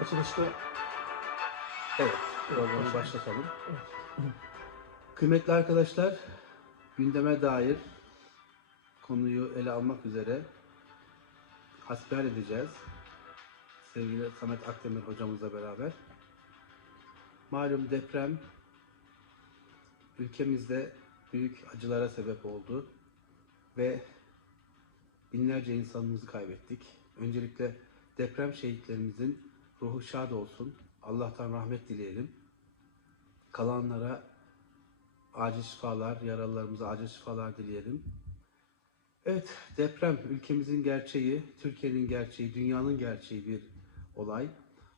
Açılışta Evet, programı başlatalım. Evet. Kıymetli arkadaşlar, gündeme dair konuyu ele almak üzere hasbihal edeceğiz. Sevgili Samet Akdemir hocamızla beraber. Malum deprem ülkemizde büyük acılara sebep oldu ve binlerce insanımızı kaybettik. Öncelikle deprem şehitlerimizin ruhu şad olsun. Allah'tan rahmet dileyelim. Kalanlara acil şifalar, yaralılarımıza acil şifalar dileyelim. Evet, deprem ülkemizin gerçeği, Türkiye'nin gerçeği, dünyanın gerçeği bir olay.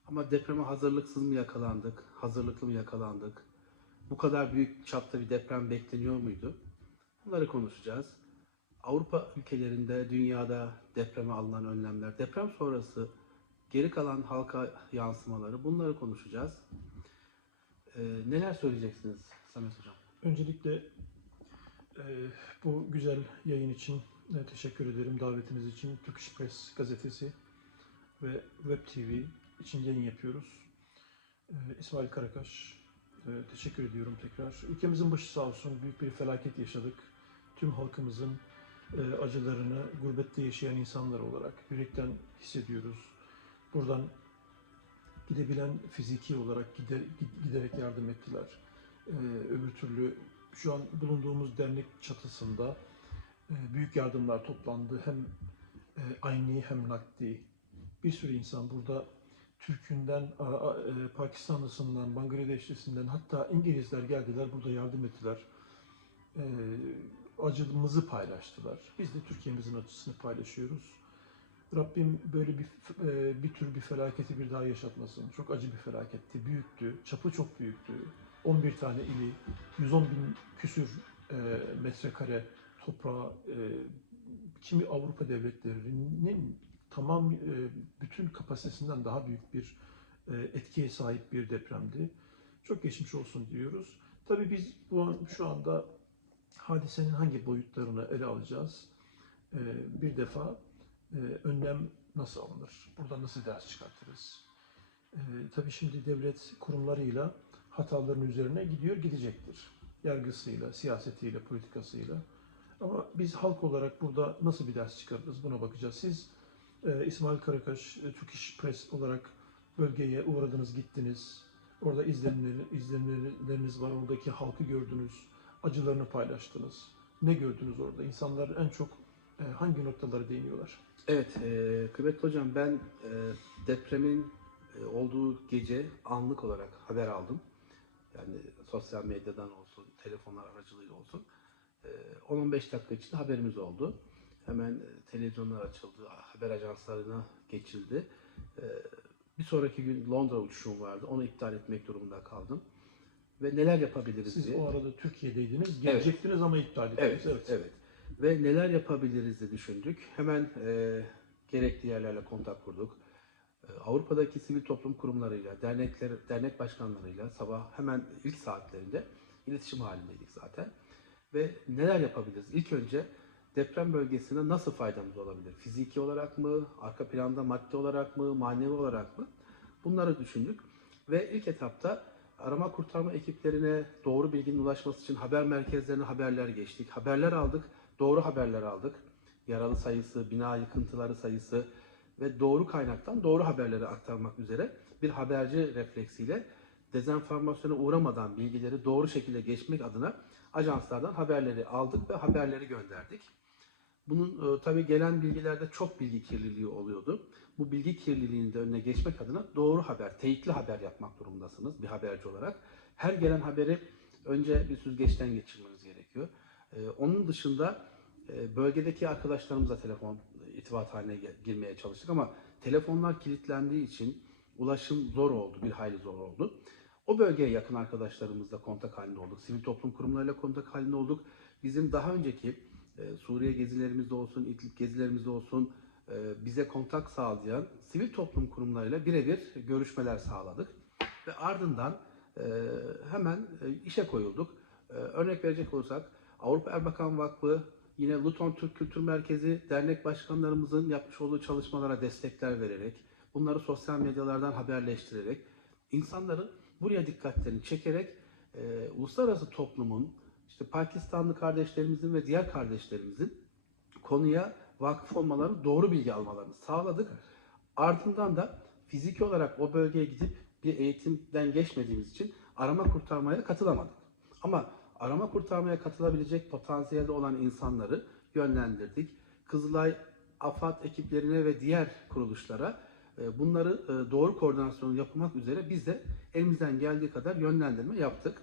Ama depreme hazırlıksız mı yakalandık, hazırlıklı mı yakalandık? Bu kadar büyük çapta bir deprem bekleniyor muydu? Bunları konuşacağız. Avrupa ülkelerinde, dünyada depreme alınan önlemler, deprem sonrası geri kalan halka yansımaları bunları konuşacağız. Ee, neler söyleyeceksiniz Samet Hocam? öncelikle e, bu güzel yayın için e, teşekkür ederim. Davetiniz için Turkish Press gazetesi ve Web TV için yayın yapıyoruz. E, İsmail Karakaş, e, teşekkür ediyorum tekrar. Ülkemizin başı sağ olsun. Büyük bir felaket yaşadık. Tüm halkımızın acılarını gurbette yaşayan insanlar olarak yürekten hissediyoruz. Buradan gidebilen fiziki olarak gider, giderek yardım ettiler. Ee, öbür türlü şu an bulunduğumuz dernek çatısında e, büyük yardımlar toplandı. Hem e, ayni hem nakdi. Bir sürü insan burada Türk'ünden, e, Pakistanlısından, Bangladeşlisinden hatta İngilizler geldiler burada yardım ettiler. Acımızı paylaştılar. Biz de Türkiye'mizin acısını paylaşıyoruz. Rabbim böyle bir e, bir tür bir felaketi bir daha yaşatmasın. Çok acı bir felaketti, büyüktü, çapı çok büyüktü. 11 tane ili, 110 bin küsür e, metrekare toprağı, e, kimi Avrupa devletlerinin tamam bütün kapasitesinden daha büyük bir etkiye sahip bir depremdi. Çok geçmiş olsun diyoruz. Tabii biz bu an, şu anda hadisenin hangi boyutlarını ele alacağız? E, bir defa e, önlem nasıl alınır? Burada nasıl ders çıkartırız? E, tabii şimdi devlet kurumlarıyla hataların üzerine gidiyor, gidecektir. Yargısıyla, siyasetiyle, politikasıyla. Ama biz halk olarak burada nasıl bir ders çıkarırız buna bakacağız. Siz e, İsmail Karakaş, e, Turkish Press olarak bölgeye uğradınız, gittiniz. Orada izlenimleri, izlenimleriniz var, oradaki halkı gördünüz, acılarını paylaştınız. Ne gördünüz orada? İnsanlar en çok e, hangi noktalara değiniyorlar? Evet, e, kıymetli hocam ben e, depremin e, olduğu gece anlık olarak haber aldım. Yani sosyal medyadan olsun, telefonlar aracılığıyla olsun. E, 10-15 dakika içinde haberimiz oldu. Hemen e, televizyonlar açıldı, haber ajanslarına geçildi. E, bir sonraki gün Londra uçuşum vardı, onu iptal etmek durumunda kaldım. Ve neler yapabiliriz Siz diye. o arada Türkiye'deydiniz, gelecektiniz ama iptal ettiniz. Evet, evet. Ve neler yapabiliriz diye düşündük. Hemen e, gerekli yerlerle kontak kurduk. E, Avrupa'daki sivil toplum kurumlarıyla, dernekler, dernek başkanlarıyla sabah hemen ilk saatlerinde iletişim halindeydik zaten. Ve neler yapabiliriz? İlk önce deprem bölgesine nasıl faydamız olabilir? Fiziki olarak mı, arka planda maddi olarak mı, manevi olarak mı? Bunları düşündük. Ve ilk etapta arama kurtarma ekiplerine doğru bilginin ulaşması için haber merkezlerine haberler geçtik. Haberler aldık, doğru haberler aldık. Yaralı sayısı, bina yıkıntıları sayısı ve doğru kaynaktan doğru haberleri aktarmak üzere bir haberci refleksiyle dezenformasyona uğramadan bilgileri doğru şekilde geçmek adına ajanslardan haberleri aldık ve haberleri gönderdik. Bunun e, tabii gelen bilgilerde çok bilgi kirliliği oluyordu. Bu bilgi kirliliğinin de önüne geçmek adına doğru haber, teyitli haber yapmak durumundasınız bir haberci olarak. Her gelen haberi önce bir süzgeçten geçirmeniz gerekiyor. E, onun dışında e, bölgedeki arkadaşlarımızla telefon irtibat haline ge- girmeye çalıştık ama telefonlar kilitlendiği için ulaşım zor oldu, bir hayli zor oldu. O bölgeye yakın arkadaşlarımızla kontak halinde olduk. Sivil toplum kurumlarıyla kontak halinde olduk. Bizim daha önceki e, Suriye gezilerimizde olsun, İdlib gezilerimizde olsun e, bize kontak sağlayan sivil toplum kurumlarıyla birebir görüşmeler sağladık. Ve ardından e, hemen e, işe koyulduk. E, örnek verecek olursak Avrupa Erbakan Vakfı Yine Luton Türk Kültür Merkezi dernek başkanlarımızın yapmış olduğu çalışmalara destekler vererek, bunları sosyal medyalardan haberleştirerek, insanların buraya dikkatlerini çekerek e, uluslararası toplumun, işte Pakistanlı kardeşlerimizin ve diğer kardeşlerimizin konuya vakıf olmalarını, doğru bilgi almalarını sağladık. Ardından da fiziki olarak o bölgeye gidip bir eğitimden geçmediğimiz için arama kurtarmaya katılamadık. Ama arama kurtarmaya katılabilecek potansiyelde olan insanları yönlendirdik. Kızılay, AFAD ekiplerine ve diğer kuruluşlara e, bunları e, doğru koordinasyonu yapmak üzere biz de elimizden geldiği kadar yönlendirme yaptık.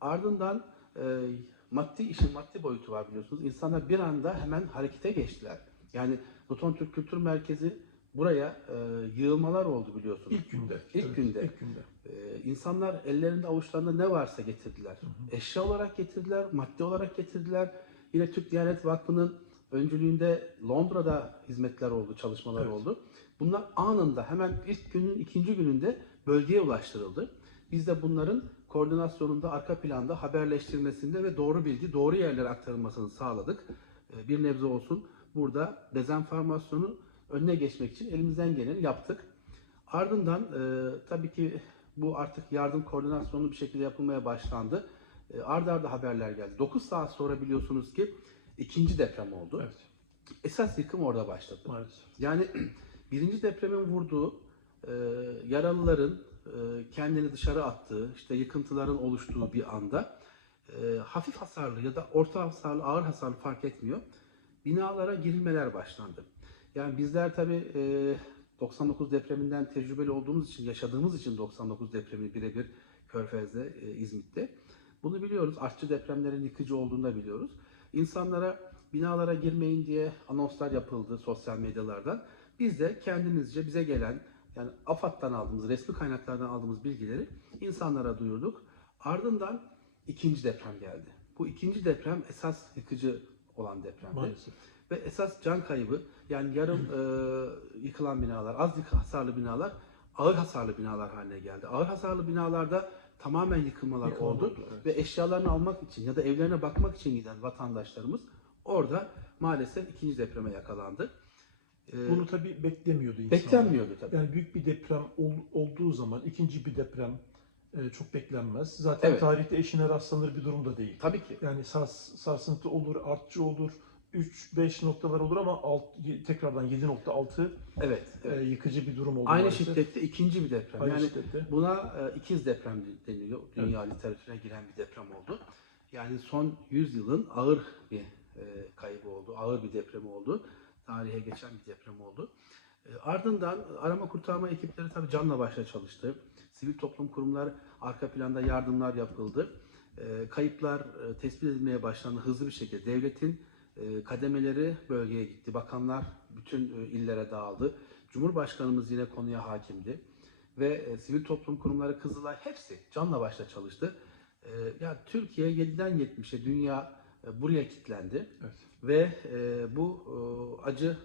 Ardından e, maddi işin maddi boyutu var biliyorsunuz. İnsanlar bir anda hemen harekete geçtiler. Yani Luton Türk Kültür Merkezi buraya e, yığılmalar oldu biliyorsunuz. İlk günde. İlk günde. İlk günde. Ee, insanlar ellerinde avuçlarında ne varsa getirdiler. Eşya olarak getirdiler, maddi olarak getirdiler. Yine Türk Diyanet Vakfı'nın öncülüğünde Londra'da hizmetler oldu, çalışmalar Evet. oldu. Bunlar anında hemen ilk günün ikinci gününde bölgeye ulaştırıldı. Biz de bunların koordinasyonunda, arka planda haberleştirmesinde ve doğru bilgi, doğru yerlere aktarılmasını sağladık. Ee, Bir nebze olsun burada dezenformasyonu önüne geçmek için elimizden geleni yaptık. Ardından e, tabii ki bu artık yardım koordinasyonu bir şekilde yapılmaya başlandı. E, arda arda haberler geldi. 9 saat sonra biliyorsunuz ki ikinci deprem oldu. Evet. Esas yıkım orada başladı. Maalesef. Yani birinci depremin vurduğu e, yaralıların kendini dışarı attığı, işte yıkıntıların oluştuğu bir anda e, hafif hasarlı ya da orta hasarlı, ağır hasarlı fark etmiyor. Binalara girilmeler başlandı. Yani bizler tabii e, 99 depreminden tecrübeli olduğumuz için, yaşadığımız için 99 depremi birebir Körfez'de, e, İzmit'te. Bunu biliyoruz. Artçı depremlerin yıkıcı olduğunu da biliyoruz. İnsanlara binalara girmeyin diye anonslar yapıldı sosyal medyalardan. Biz de kendimizce bize gelen yani AFAD'dan aldığımız, resmi kaynaklardan aldığımız bilgileri insanlara duyurduk. Ardından ikinci deprem geldi. Bu ikinci deprem esas yıkıcı olan depremdi. Maalesef. Ve esas can kaybı yani yarım e, yıkılan binalar, az hasarlı binalar ağır hasarlı binalar haline geldi. Ağır hasarlı binalarda tamamen yıkılmalar Yıkılma oldu. oldu, evet. Ve eşyalarını almak için ya da evlerine bakmak için giden vatandaşlarımız orada maalesef ikinci depreme yakalandı. E, Bunu tabii beklemiyordu insanlar. beklenmiyordu tabii. Yani büyük bir deprem ol- olduğu zaman ikinci bir deprem e, çok beklenmez. Zaten Evet. tarihte eşine rastlanır bir durum da değil. Tabii ki. Yani sars, sarsıntı olur, artçı olur, 3-5 noktalar olur ama alt, tekrardan 7.6 Evet. e, evet. yıkıcı bir durum oldu Aynı maalesef. şiddette ikinci bir deprem. Aynı yani şiddette. Buna e, ikiz deprem deniliyor. Dünya literatürüne giren bir deprem oldu. Yani son 100 yılın ağır bir e, kaybı oldu. Ağır bir deprem oldu. Tarihe geçen bir deprem oldu. E, ardından arama kurtarma ekipleri tabii canla başla çalıştı. Sivil toplum kurumları arka planda yardımlar yapıldı. E, kayıplar e, tespit edilmeye başlandı hızlı bir şekilde. Devletin e, kademeleri bölgeye gitti. Bakanlar bütün e, illere dağıldı. Cumhurbaşkanımız yine konuya hakimdi ve sivil toplum kurumları Kızılay hepsi canla başla çalıştı. E, ya Türkiye 7'den 70'e dünya buraya kilitlendi Evet. ve e, bu e, acı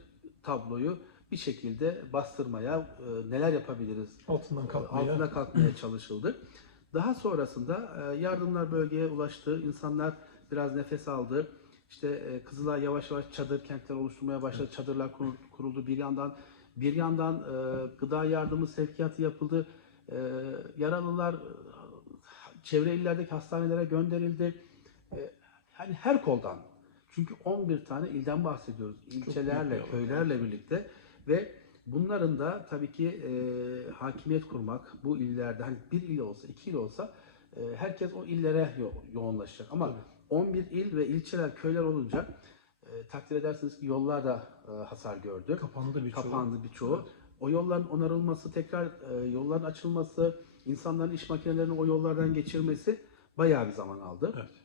tabloyu bir şekilde bastırmaya e, neler yapabiliriz Altından kalkmaya. altına kalkmaya çalışıldı. Daha sonrasında e, yardımlar bölgeye ulaştı. İnsanlar biraz nefes aldı. İşte e, Kızılay yavaş yavaş çadır kentler oluşturmaya başladı. Çadırlar kur- kuruldu bir yandan. Bir yandan e, gıda yardımı sevkiyatı yapıldı. E, Yaralılar e, çevre illerdeki hastanelere gönderildi. E, Yani her koldan. Çünkü 11 tane ilden bahsediyoruz. İlçelerle, köylerle birlikte ve bunların da tabii ki e, hakimiyet kurmak bu illerde hani bir il olsa, iki il olsa e, herkes o illere yo- yoğunlaşacak. Ama Tabii. 11 il ve ilçeler, köyler olunca e, takdir edersiniz ki yollar da e, hasar gördü. Kapandı birçoğu. Kapandı birçoğu. Evet. O yolların onarılması, tekrar e, yolların açılması, insanların iş makinelerini o yollardan geçirmesi bayağı bir zaman aldı. Evet.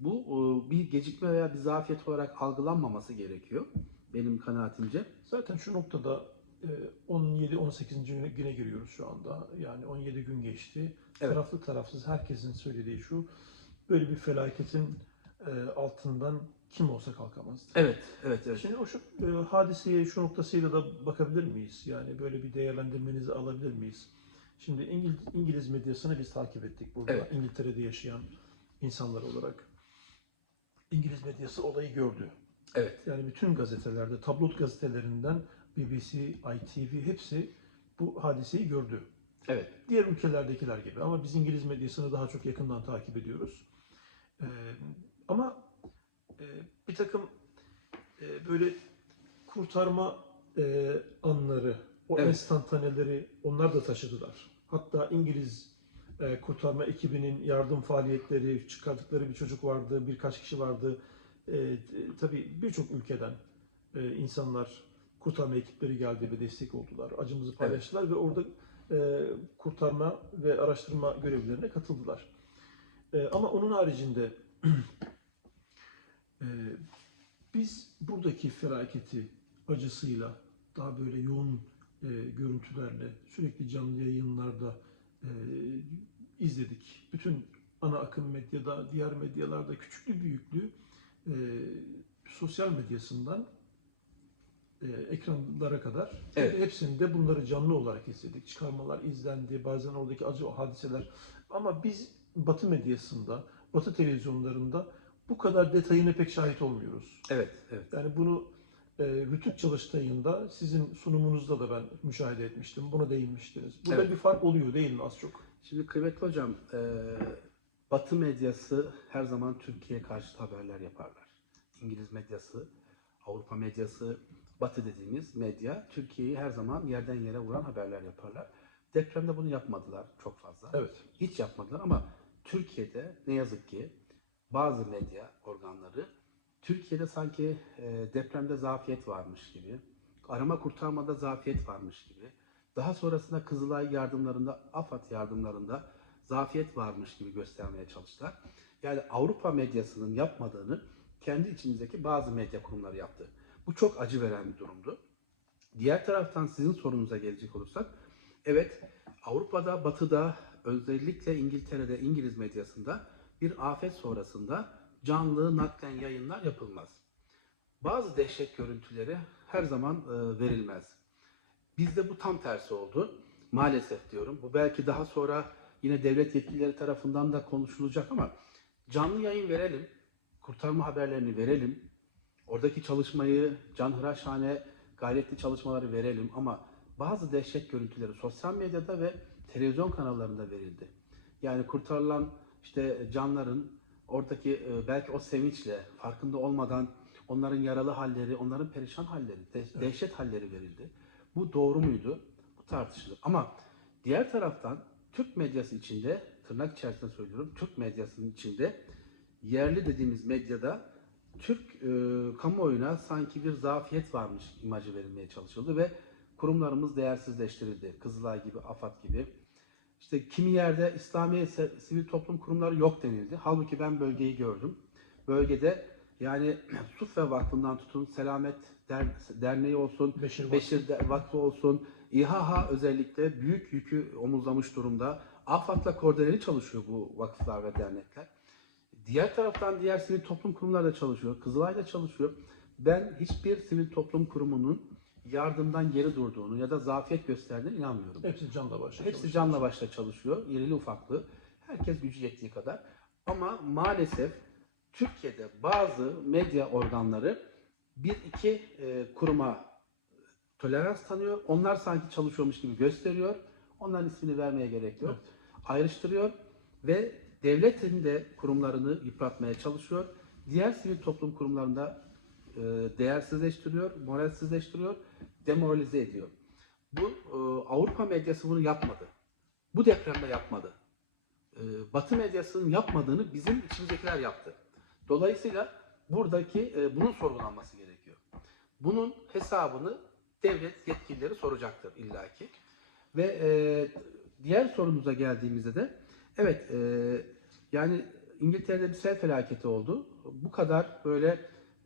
Bu e, bir gecikme veya bir zafiyet olarak algılanmaması gerekiyor benim kanaatimce. Zaten şu noktada e, 17-18. güne, güne giriyoruz şu anda. Yani 17 gün geçti. Evet. Taraflı tarafsız herkesin söylediği şu. Böyle bir felaketin e, altından kim olsa kalkamazdı. Evet, evet, evet. Şimdi o şu e, hadiseye şu noktasıyla da bakabilir miyiz? Yani böyle bir değerlendirmenizi alabilir miyiz? Şimdi İngiliz, İngiliz medyasını biz takip ettik burada. Evet. İngiltere'de yaşayan insanlar olarak. İngiliz medyası olayı gördü. Evet. Yani bütün gazetelerde, tabloid gazetelerinden BBC, ITV hepsi bu hadiseyi gördü. Evet. Diğer ülkelerdekiler gibi ama biz İngiliz medyasını daha çok yakından takip ediyoruz. Ee, ama e, bir takım e, böyle kurtarma e, anları, o Evet. enstantaneleri onlar da taşıdılar. Hatta İngiliz e, kurtarma ekibinin yardım faaliyetleri, çıkardıkları bir çocuk vardı, birkaç kişi vardı. E, tabii birçok ülkeden e, insanlar kurtarma ekipleri geldi ve destek oldular. Acımızı paylaştılar ve orada e, kurtarma ve araştırma görevlilerine katıldılar. E, ama onun haricinde e, biz buradaki felaketi acısıyla daha böyle yoğun e, görüntülerle sürekli canlı yayınlarda e, izledik. Bütün ana akım medyada, diğer medyalarda küçüklü büyüklü e, sosyal medyasından e, ekranlara kadar Evet. hepsinde bunları canlı olarak izledik. Çıkarmalar izlendi, bazen oradaki acı hadiseler. Ama biz Batı medyasında, Batı televizyonlarında bu kadar detayına pek şahit olmuyoruz. Evet. Evet. Yani bunu e, Rütük çalıştayında sizin sunumunuzda da ben müşahede etmiştim. Buna değinmiştiniz. Burada Evet. bir fark oluyor değil mi az çok? Şimdi kıymetli hocam, e, Batı medyası her zaman Türkiye'ye karşı haberler yaparlar. İngiliz medyası, Avrupa medyası, Batı dediğimiz medya Türkiye'yi her zaman yerden yere vuran haberler yaparlar. Depremde bunu yapmadılar çok fazla. Evet. Hiç yapmadılar ama Türkiye'de ne yazık ki bazı medya organları Türkiye'de sanki e, depremde zafiyet varmış gibi, arama kurtarmada zafiyet varmış gibi, daha sonrasında Kızılay yardımlarında, AFAD yardımlarında zafiyet varmış gibi göstermeye çalıştılar. Yani Avrupa medyasının yapmadığını kendi içimizdeki bazı medya kurumları yaptı. Bu çok acı veren bir durumdu. Diğer taraftan sizin sorunuza gelecek olursak, evet Avrupa'da, Batı'da, özellikle İngiltere'de, İngiliz medyasında bir afet sonrasında canlı naklen yayınlar yapılmaz. Bazı dehşet görüntüleri her zaman e, verilmez. Bizde bu tam tersi oldu. Maalesef diyorum. Bu belki daha sonra yine devlet yetkilileri tarafından da konuşulacak ama canlı yayın verelim, kurtarma haberlerini verelim, oradaki çalışmayı canhıraşhane gayretli çalışmaları verelim ama bazı dehşet görüntüleri sosyal medyada ve televizyon kanallarında verildi. Yani kurtarılan işte canların oradaki e, belki o sevinçle farkında olmadan onların yaralı halleri, onların perişan halleri, de- dehşet halleri verildi. Bu doğru muydu? Bu tartışılır. Ama diğer taraftan Türk medyası içinde, tırnak içerisinde söylüyorum, Türk medyasının içinde yerli dediğimiz medyada Türk e, kamuoyuna sanki bir zafiyet varmış imajı verilmeye çalışıldı ve kurumlarımız değersizleştirildi. Kızılay gibi, AFAD gibi. İşte kimi yerde İslami se- sivil toplum kurumları yok denildi. Halbuki ben bölgeyi gördüm. Bölgede yani Suffe Vakfı'ndan tutun Selamet Der- Derneği olsun, Beşir Vakfı. Beşir Vakfı olsun, İHA özellikle büyük yükü omuzlamış durumda. AFAD'la koordineli çalışıyor bu vakıflar ve dernekler. Diğer taraftan diğer sivil toplum kurumları da çalışıyor. Kızılay da çalışıyor. Ben hiçbir sivil toplum kurumunun yardımdan geri durduğunu ya da zafiyet gösterdiğine inanmıyorum. Hepsi canla başla. Hepsi çalışıyor. canla başla çalışıyor. İrili ufaklı. Herkes gücü yettiği kadar. Ama maalesef Türkiye'de bazı medya organları bir iki e, kuruma tolerans tanıyor. Onlar sanki çalışıyormuş gibi gösteriyor. Onların ismini vermeye gerek yok. Evet. Ayrıştırıyor ve devletin de kurumlarını yıpratmaya çalışıyor. Diğer sivil toplum kurumlarında e, değersizleştiriyor, moralsizleştiriyor, demoralize ediyor. Bu e, Avrupa medyası bunu yapmadı. Bu depremde yapmadı. E, Batı medyasının yapmadığını bizim içimizdekiler yaptı. Dolayısıyla buradaki bunun sorgulanması gerekiyor. Bunun hesabını devlet yetkilileri soracaktır illaki. Ve diğer sorunuza geldiğimizde de evet yani İngiltere'de bir sel felaketi oldu. Bu kadar böyle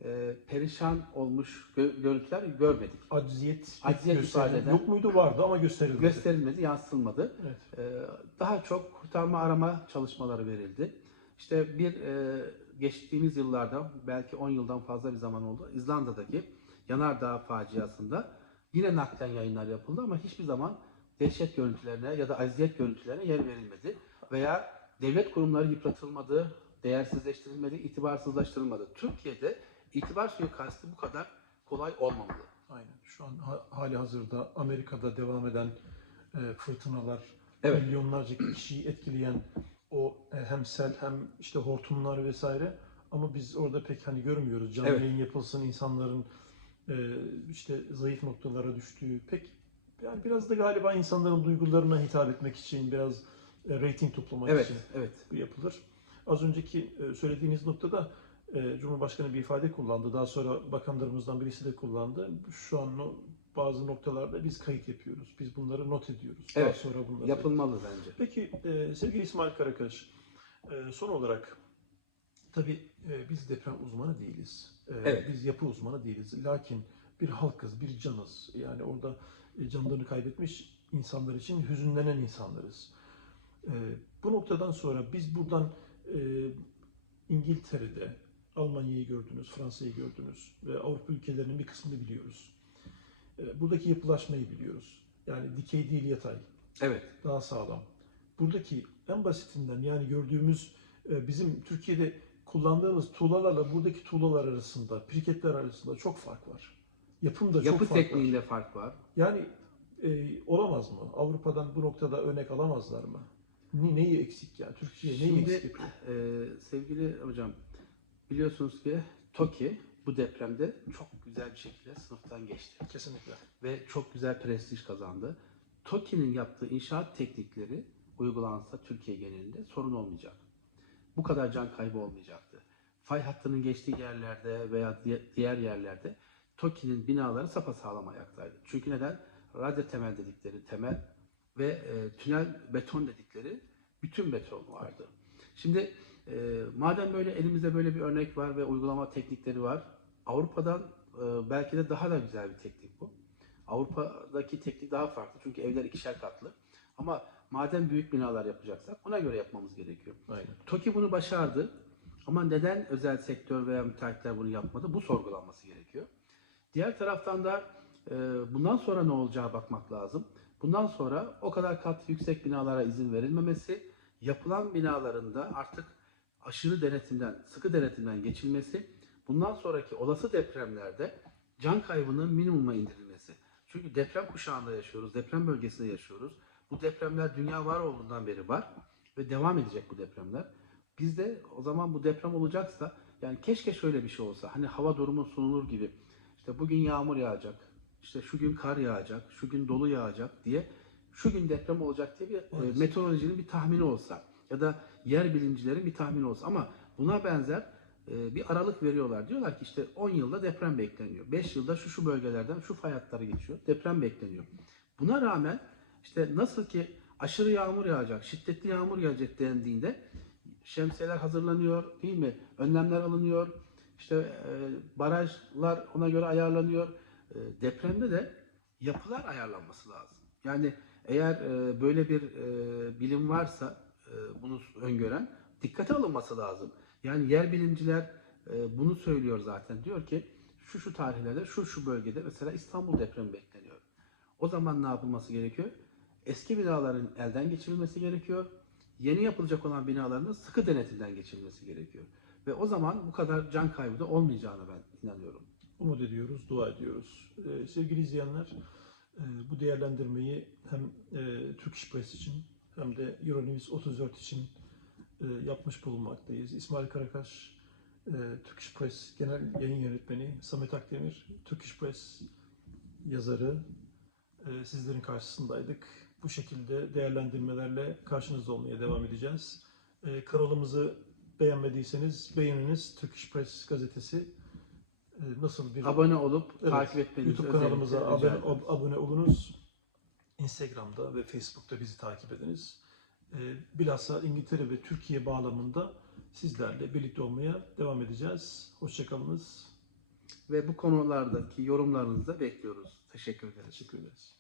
e, perişan olmuş gö- görüntüler görmedik. Acziyet, Acziyet ifade eden- Yok muydu? Vardı ama gösterilmedi. Gösterilmedi, yansıtılmadı. Evet. Ee, daha çok kurtarma arama çalışmaları verildi. İşte bir e, geçtiğimiz yıllarda belki 10 yıldan fazla bir zaman oldu. İzlanda'daki Yanardağ faciasında yine naklen yayınlar yapıldı ama hiçbir zaman dehşet görüntülerine ya da aziyet görüntülerine yer verilmedi. Veya devlet kurumları yıpratılmadı, değersizleştirilmedi, itibarsızlaştırılmadı. Türkiye'de itibar suikastı bu kadar kolay olmamalı. Aynen. Şu an ha- hali hazırda Amerika'da devam eden e, fırtınalar, Evet. milyonlarca kişiyi etkileyen o e, hem sel hem işte hortumlar vesaire ama biz orada pek hani görmüyoruz. Canlı Evet. yayın yapılsın insanların e, işte zayıf noktalara düştüğü pek yani biraz da galiba insanların duygularına hitap etmek için biraz e, reyting toplamak Evet, için evet. bu yapılır. Az önceki e, söylediğiniz noktada e, Cumhurbaşkanı bir ifade kullandı. Daha sonra bakanlarımızdan birisi de kullandı. Şu an bazı noktalarda biz kayıt yapıyoruz. Biz bunları not ediyoruz. Daha Evet, sonra bunları Yapılmalı bence. Peki e, sevgili İsmail Karakaş, e, son olarak tabii e, biz deprem uzmanı değiliz. E, Evet. Biz yapı uzmanı değiliz. Lakin bir halkız, bir canız. Yani orada e, canlarını kaybetmiş insanlar için hüzünlenen insanlarız. E, bu noktadan sonra biz buradan e, İngiltere'de Almanya'yı gördünüz, Fransa'yı gördünüz ve Avrupa ülkelerinin bir kısmını biliyoruz. E, buradaki yapılaşmayı biliyoruz. Yani dikey değil yatay Evet. daha sağlam. Buradaki en basitinden yani gördüğümüz e, bizim Türkiye'de kullandığımız tuğlalarla buradaki tuğlalar arasında, pirketler arasında çok fark var. Yapımda çok Yapı fark var. tekniğinde fark var. Yani e, olamaz mı? Avrupa'dan bu noktada örnek alamazlar mı? Ne, neyi eksik ya? Türkiye neyi Şimdi eksik e, sevgili hocam biliyorsunuz ki TOKİ bu depremde çok güzel bir şekilde sınıftan geçti. Kesinlikle. Ve çok güzel prestij kazandı. TOKİ'nin yaptığı inşaat teknikleri uygulansa Türkiye genelinde sorun olmayacak. Bu kadar can kaybı olmayacaktı. Fay hattının geçtiği yerlerde veya di- diğer yerlerde TOKİ'nin binaları sapasağlam ayaktaydı. Çünkü neden? Radyo temel dedikleri temel ve e, tünel beton dedikleri bütün beton vardı. Şimdi e, madem böyle elimizde böyle bir örnek var ve uygulama teknikleri var, Avrupa'dan e, belki de daha da güzel bir teknik bu. Avrupa'daki teknik daha farklı çünkü evler ikişer katlı. Ama madem büyük binalar yapacaksak ona göre yapmamız gerekiyor. Aynen. TOKİ bunu başardı. Ama neden özel sektör veya müteahhitler bunu yapmadı? Bu sorgulanması gerekiyor. Diğer taraftan da e, bundan sonra ne olacağı bakmak lazım. Bundan sonra o kadar kat yüksek binalara izin verilmemesi, yapılan binalarında artık aşırı denetimden, sıkı denetimden geçilmesi, bundan sonraki olası depremlerde can kaybının minimuma indirilmesi. Çünkü deprem kuşağında yaşıyoruz, deprem bölgesinde yaşıyoruz. Bu depremler dünya var olduğundan beri var ve devam edecek bu depremler. Biz de o zaman bu deprem olacaksa yani keşke şöyle bir şey olsa. Hani hava durumu sunulur gibi. İşte bugün yağmur yağacak. işte şu gün kar yağacak. Şu gün dolu yağacak diye şu gün deprem olacak diye bir e, Evet. meteorolojinin bir tahmini olsa ya da yer bilimcilerin bir tahmini olsa ama buna benzer e, bir aralık veriyorlar. Diyorlar ki işte 10 yılda deprem bekleniyor. 5 yılda şu şu bölgelerden şu fay hatları geçiyor. Deprem bekleniyor. Buna rağmen işte nasıl ki aşırı yağmur yağacak, şiddetli yağmur yağacak dendiğinde şemsiyeler hazırlanıyor değil mi? Önlemler alınıyor. İşte e, barajlar ona göre ayarlanıyor. E, depremde de yapılar ayarlanması lazım. Yani eğer e, böyle bir e, bilim varsa bunu öngören dikkate alınması lazım. Yani yer bilimciler e, bunu söylüyor zaten. Diyor ki şu şu tarihlerde şu şu bölgede mesela İstanbul depremi bekleniyor. O zaman ne yapılması gerekiyor? Eski binaların elden geçirilmesi gerekiyor. Yeni yapılacak olan binaların da sıkı denetimden geçirilmesi gerekiyor. Ve o zaman bu kadar can kaybı da olmayacağına ben inanıyorum. Umut ediyoruz, dua ediyoruz. Ee, sevgili izleyenler, e, bu değerlendirmeyi hem e, Türk İş Press için hem de Euronews 34 için e, yapmış bulunmaktayız. İsmail Karakaş, e, Türk İş Press Genel Yayın Yönetmeni, Samet Akdemir, Türk İş Press yazarı e, sizlerin karşısındaydık. Bu şekilde değerlendirmelerle karşınızda olmaya devam edeceğiz. E, kanalımızı beğenmediyseniz beğeniniz. Türk İş Press gazetesi e, nasıl bir Abone olup Evet, takip etmenizi YouTube kanalımıza abone, abone olunuz. Instagram'da ve Facebook'ta bizi takip ediniz. Ee, bilhassa İngiltere ve Türkiye bağlamında sizlerle birlikte olmaya devam edeceğiz. Hoşçakalınız. Ve bu konulardaki yorumlarınızı da bekliyoruz. Teşekkür ederiz. Teşekkür ederiz.